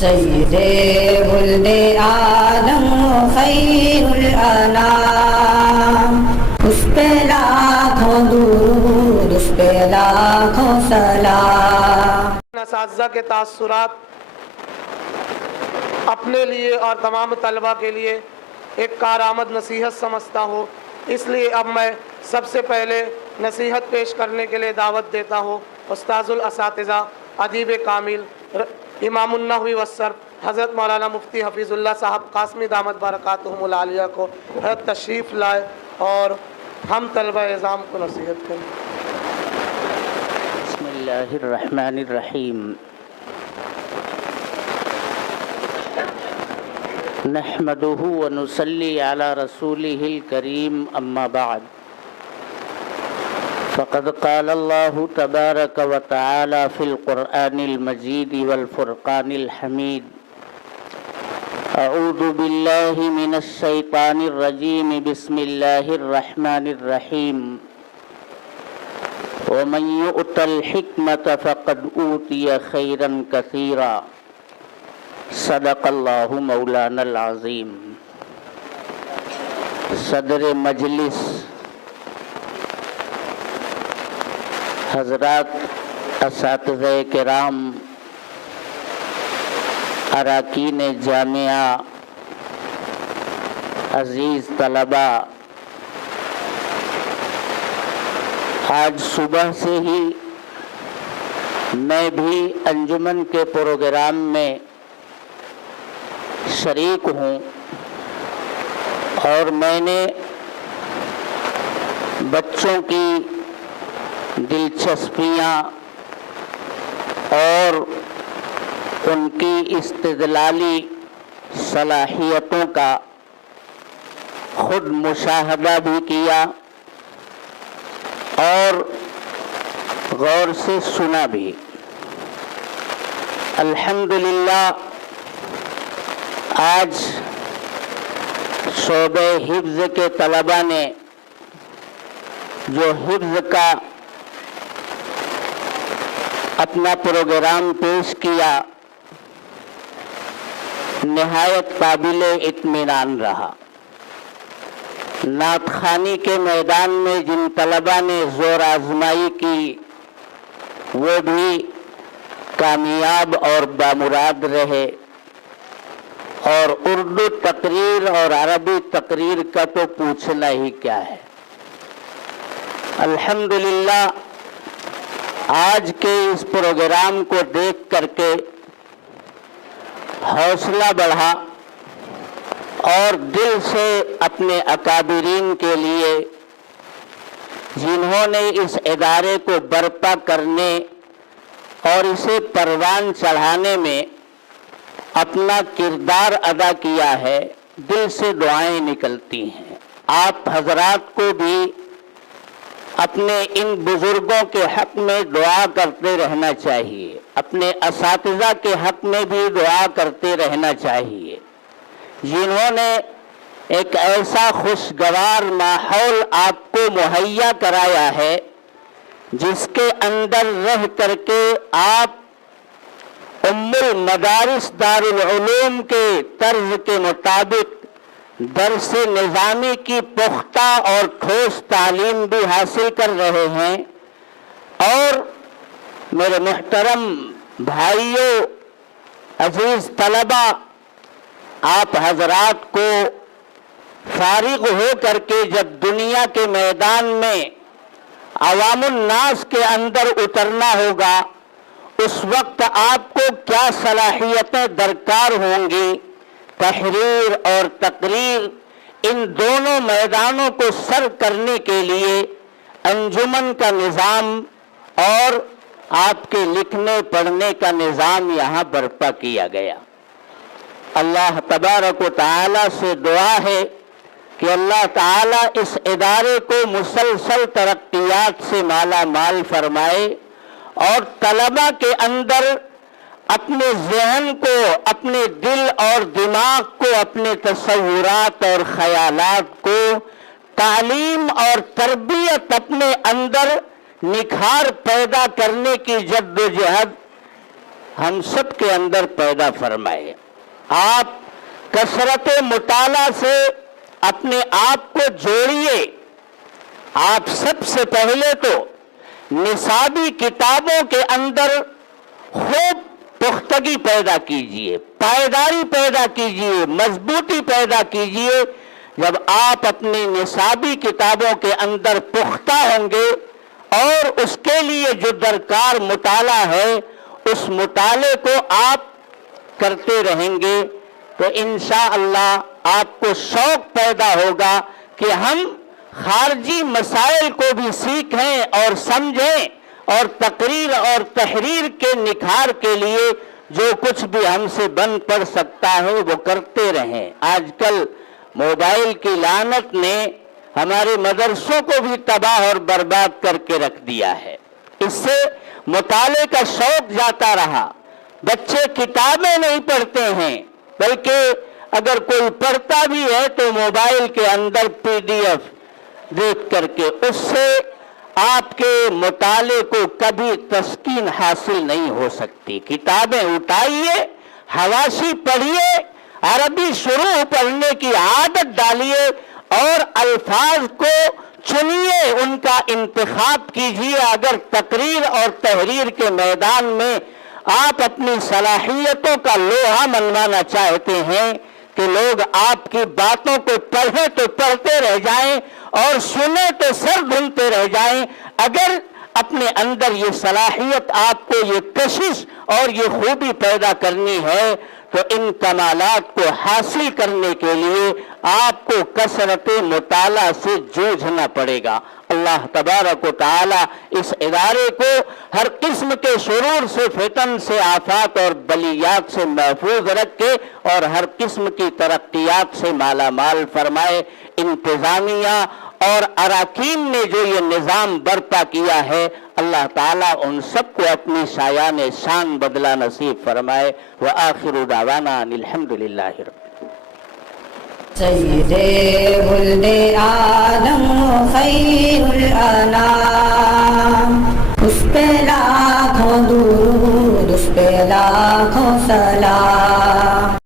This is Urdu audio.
سید ولد آدم خیر الانام، اس پہ لاکھوں درود، اس پہ لاکھوں سلام۔ اساتذہ کے تاثرات اپنے لیے اور تمام طلبہ کے لیے ایک کارآمد نصیحت سمجھتا ہوں، اس لیے اب میں سب سے پہلے نصیحت پیش کرنے کے لیے دعوت دیتا ہوں استاذ الاساتذہ ادیب کامل امام النحو والصرف حضرت مولانا مفتی حفیظ اللہ صاحب قاسمی دامت برکاتہم العالیہ کو تشریف لائے اور ہم طلبہ اعظام کو نصیحت کریں۔ بسم اللہ الرحمن الرحیم۔ نحمده ونصلی علی رسوله الکریم، اما بعد، فقد قال اللہ تبارک وتعالی فی القرآن المجید والفرقان الحمید: اعوذ باللہ من الشیطان الرجیم، بسم اللہ الرحمن الرحیم۔ ومن یؤت الحکمۃ فقد اوتی خیرا کثیرا، صدق اللہ مولانا العظیم۔ صدر مجلس، حضرات اساتذہ کرام، اراکین جامعہ، عزیز طلبہ، آج صبح سے ہی میں بھی انجمن کے پروگرام میں شریک ہوں اور میں نے بچوں کی دلچسپیاں اور ان کی استدلالی صلاحیتوں کا خود مشاہدہ بھی کیا اور غور سے سنا بھی۔ الحمدللہ آج شعبہ حفظ کے طلباء نے جو حفظ کا اپنا پروگرام پیش کیا، نہایت قابل اطمینان رہا۔ نعت خوانی کے میدان میں جن طلباء نے زور آزمائی کی وہ بھی کامیاب اور بامراد رہے، اور اردو تقریر اور عربی تقریر کا تو پوچھنا ہی کیا ہے۔ الحمدللہ آج کے اس پروگرام کو دیکھ کر کے حوصلہ بڑھا اور دل سے اپنے اکابرین کے لیے، جنہوں نے اس ادارے کو برپا کرنے اور اسے پروان چڑھانے میں اپنا کردار ادا کیا ہے، دل سے دعائیں نکلتی ہیں۔ آپ حضرات کو بھی اپنے ان بزرگوں کے حق میں دعا کرتے رہنا چاہیے، اپنے اساتذہ کے حق میں بھی دعا کرتے رہنا چاہیے، جنہوں نے ایک ایسا خوشگوار ماحول آپ کو مہیا کرایا ہے جس کے اندر رہ کر کے آپ ام المدارس دارالعلوم کے طرز کے مطابق درس نظامی کی پختہ اور ٹھوس تعلیم بھی حاصل کر رہے ہیں۔ اور میرے محترم بھائیوں، عزیز طلبہ، آپ حضرات کو فارغ ہو کر کے جب دنیا کے میدان میں عوام الناس کے اندر اترنا ہوگا، اس وقت آپ کو کیا صلاحیتیں درکار ہوں گی؟ تحریر اور تقریر، ان دونوں میدانوں کو سر کرنے کے لیے انجمن کا نظام اور آپ کے لکھنے پڑھنے کا نظام یہاں برپا کیا گیا۔ اللہ تبارک و تعالی سے دعا ہے کہ اللہ تعالی اس ادارے کو مسلسل ترقیات سے مالا مال فرمائے اور طلبہ کے اندر اپنے ذہن کو، اپنے دل اور دماغ کو، اپنے تصورات اور خیالات کو، تعلیم اور تربیت اپنے اندر نکھار پیدا کرنے کی جد و جہد ہم سب کے اندر پیدا فرمائے۔ آپ کثرت مطالعہ سے اپنے آپ کو جوڑیے۔ آپ سب سے پہلے تو نصابی کتابوں کے اندر خوب پختگی پیدا کیجئے، پائیداری پیدا کیجئے، مضبوطی پیدا کیجئے۔ جب آپ اپنی نصابی کتابوں کے اندر پختہ ہوں گے اور اس کے لیے جو درکار مطالعہ ہے اس مطالعے کو آپ کرتے رہیں گے تو انشاءاللہ آپ کو شوق پیدا ہوگا کہ ہم خارجی مسائل کو بھی سیکھیں اور سمجھیں اور تقریر اور تحریر کے نکھار کے لیے جو کچھ بھی ہم سے بن پڑ سکتا ہے وہ کرتے رہیں۔ آج کل موبائل کی لعنت نے ہمارے مدرسوں کو بھی تباہ اور برباد کر کے رکھ دیا ہے۔ اس سے مطالعے کا شوق جاتا رہا، بچے کتابیں نہیں پڑھتے ہیں بلکہ اگر کوئی پڑھتا بھی ہے تو موبائل کے اندر PDF دیکھ کر کے، اس سے آپ کے مطالعے کو کبھی تسکین حاصل نہیں ہو سکتی۔ کتابیں اٹھائیے، حواشی پڑھیے، عربی شروع پڑھنے کی عادت ڈالیے اور الفاظ کو چنیے، ان کا انتخاب کیجیے۔ اگر تقریر اور تحریر کے میدان میں آپ اپنی صلاحیتوں کا لوہا منوانا چاہتے ہیں کہ لوگ آپ کی باتوں کو پڑھیں تو پڑھتے رہ جائیں اور سنیں تو سر دھنتے رہ جائیں، اگر اپنے اندر یہ صلاحیت آپ کو یہ کشش اور یہ خوبی پیدا کرنی ہے تو ان کمالات کو حاصل کرنے کے لیے آپ کو کثرت مطالعہ سے جوجھنا پڑے گا۔ اللہ تبارک و تعالی اس ادارے کو ہر قسم کے شرور سے، فتن سے، آفات اور بلیات سے محفوظ رکھے اور ہر قسم کی ترقیات سے مالا مال فرمائے۔ انتظامیہ اور اراکین نے جو یہ نظام برپا کیا ہے اللہ تعالیٰ ان سب کو اپنی شایان شان بدلہ نصیب فرمائے۔ وآخر دعوانا ان الحمدللہ رب سید ولد آدم خیر الانام، اس پہ لاکھوں درود، اس پہ لاکھوں سلام۔